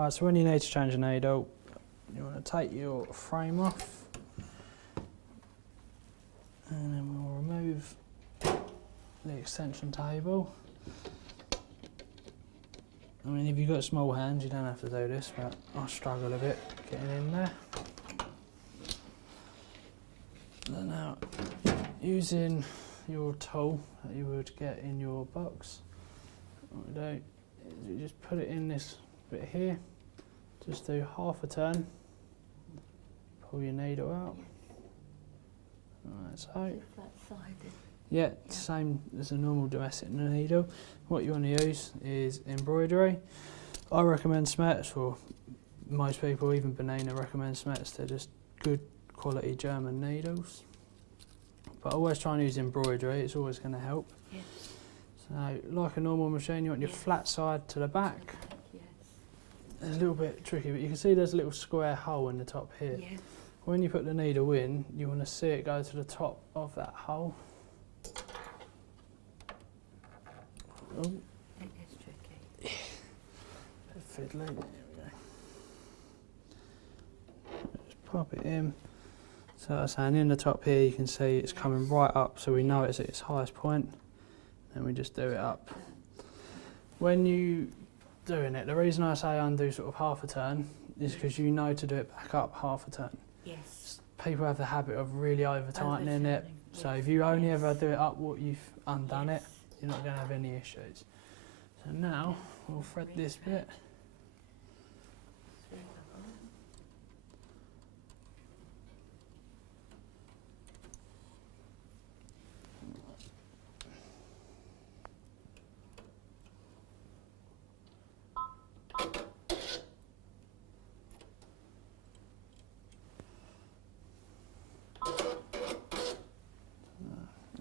Right, so when you need to change a needle, you want to take your frame off, and then we'll remove the extension table. I mean, if you've got small hands, you don't have to do this, but I struggle a bit getting in there. And now, using your tool that you would get in your box, what we do is you just put it in this bit here, just do half a turn, pull your needle out, like so. Flat-sided. Yeah, same as a normal domestic needle. What you want to use is embroidery. I recommend Smets, for most people, even Benina recommend Smets. They're just good quality German needles. But I always try and use embroidery, it's always going to help. Yes. So, like a normal machine, you want your flat side to the back. Yes. It's a little bit tricky, but you can see there's a little square hole in the top here. Yes. When you put the needle in, you want to see it go to the top of that hole. Oh. It is tricky. Bit fiddly, there we go. Just pop it in. So I was saying, in the top here you can see it's coming right up, so we know it's at its highest point. Then we just do it up. When you doing it, the reason I say undo sort of half a turn is because you know to do it back up half a turn. Yes. People have the habit of really over tightening it. So if you only ever do it up what you've undone it, you're not going to have any issues. So now we'll thread this bit.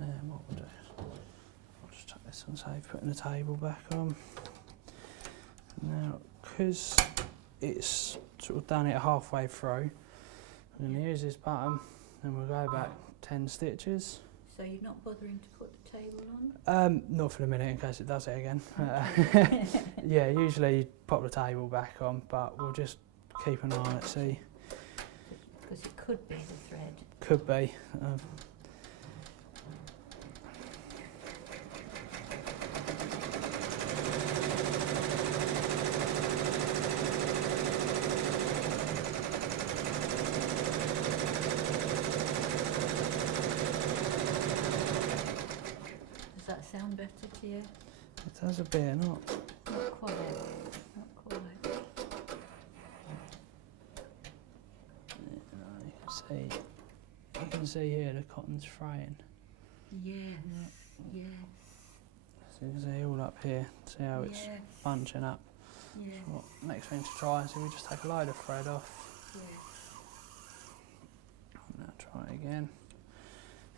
And what we'll do, I'll just chuck this on, save putting the table back on. Now, because it's sort of done it halfway through, I'm going to use this button and we'll go back 10 stitches. So you're not bothering to put the table on? Not for a minute in case it does it again. Yeah, usually you pop the table back on, but we'll just keep an eye on it, see. Because it could be the thread. Could be. Does that sound better to you? It does a bit, not Not quite. Not quite. You can see here the cotton's fraying. Yes. Yes. So you can see all up here, see how it's bunching up. Yes. Well, next thing to try is we just take a load of thread off. Yes. Now try it again.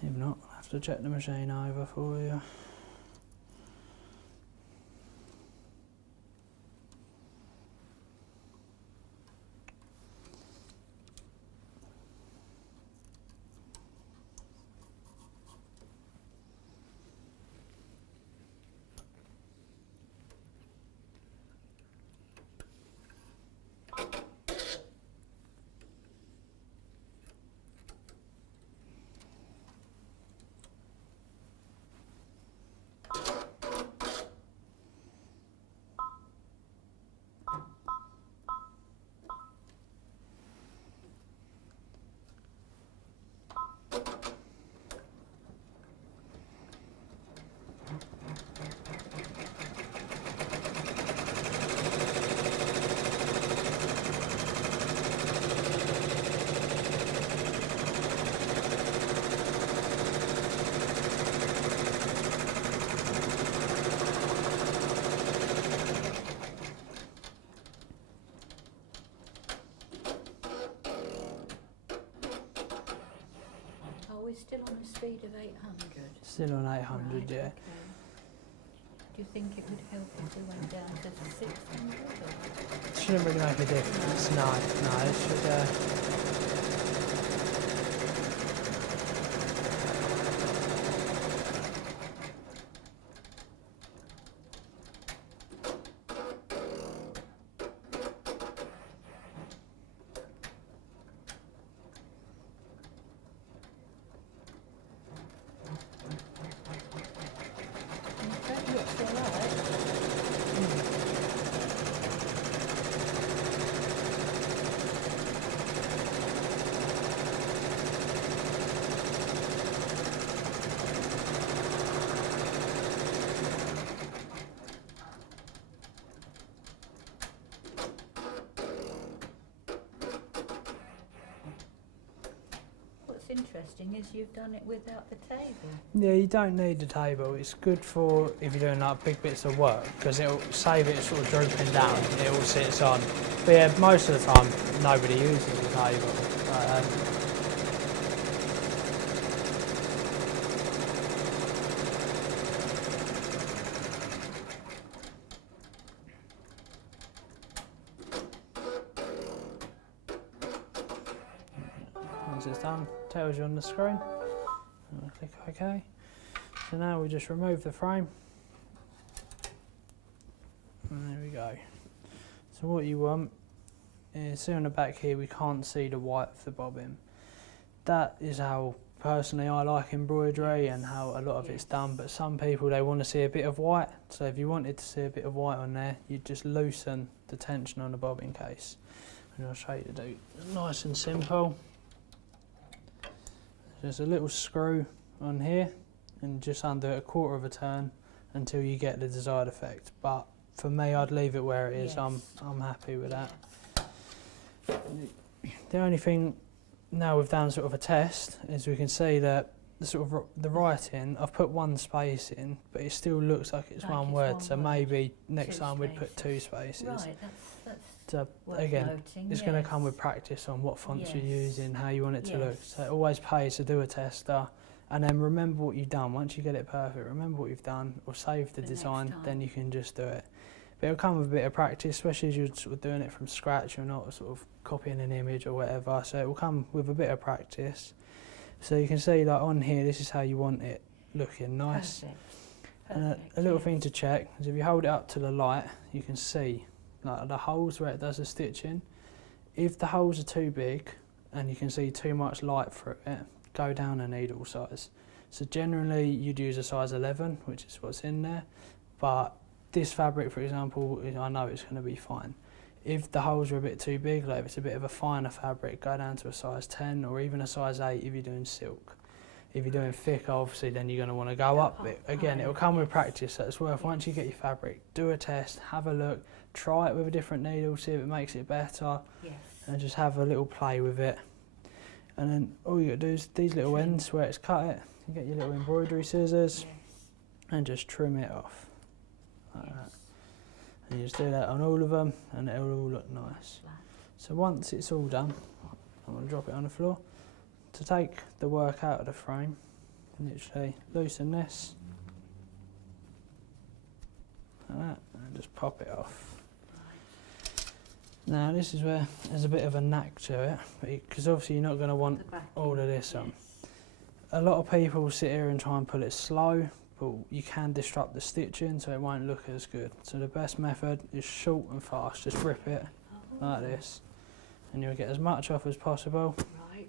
If not, I'll have to check the machine over for you. We're still on a speed of 800. Still on 800, Right, yeah. okay. Do you think it would help if we went down to 600? It shouldn't really make a difference, no, it should, interesting is you've done it without the table. Yeah, you don't need the table. It's good for if you're doing like big bits of work because it'll save it sort of drooping down. It all sits on. But yeah, most of the time nobody uses the table. Once it's done, tells you on the screen. Click OK. So now we just remove the frame. And there we go. So what you want is, see on the back here we can't see the white of the bobbin. That is how personally I like embroidery and how a lot of it's done, but some people they want to see a bit of white. So if you wanted to see a bit of white on there, you'd just loosen the tension on the bobbin case. And I'll show you to do nice and simple. There's a little screw on here and just under a quarter of a turn until you get the desired effect. But for me, I'd leave it where it is. Yes. I'm happy with that. The only thing now we've done sort of a test is we can see that the sort of the writing, I've put one space in, but it still looks like it's one word. So maybe next time we'd put 2 spaces. Right, that's So worth again, noting, it's going to come with practice on what fonts you're Yes. using, how you want it to look. Yes. So it always pays to do a tester, and then remember what you've done. Once you get it perfect, remember what you've done, or save the For design, next time. then you can just do it. But it'll come with a bit of practice, especially as you're sort of doing it from scratch. You're not sort of copying an image or whatever. So it will come with a bit of practice. So you can see like on here, this is how you want it looking nice. perfect. And a little thing to check is if you hold it up to the light, you can see like the holes where it does the stitching. If the holes are too big and you can see too much light through it, go down a needle size. So generally you'd use a size 11, which is what's in there, but this fabric, for example, I know it's going to be fine. If the holes are a bit too big, like if it's a bit of a finer fabric, go down to a size 10 or even a size 8 if you're doing silk. If you're doing thick, obviously, then you're going to want to go up a bit. Again, it'll come with practice, so it's worth, once you get your fabric, do a test, have a look, try it with a different needle, see if it makes it better, Yes. and just have a little play with it. And then all you got to do is these little Trim. ends where it's cut it, you get your little embroidery scissors Yes. and just trim it off. Like Yes. that. And you just do that on all of them and it'll all look nice. Flat. So once it's all done, I'm going to drop it on the floor. To take the work out of the frame, literally loosen this, like that, and just pop it off. Now this is where there's a bit of a knack to it, because obviously you're not going to want The back all of end, this on. yes. A lot of people sit here and try and pull it slow, but you can disrupt the stitching so it won't look as good. So the best method is short and fast, just rip it like this and you'll get as much off as possible. Right,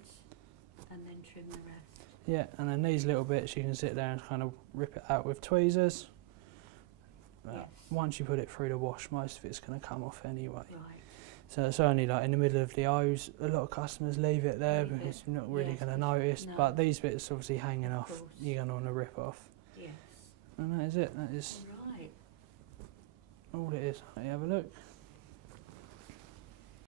and then trim the rest. Yeah, and then these little bits you can sit there and kind of rip it out with tweezers. Yes. Once you put it through the wash, most of it's going to come off anyway. Right. So it's only like in the middle of the O's. A lot of customers leave it there Leave because it. you're not really Yes. going to notice, No. but these bits obviously hanging Of off, course. you're going to want to rip off. Yes. And that is it, that is Right. all it is. Let me have a look.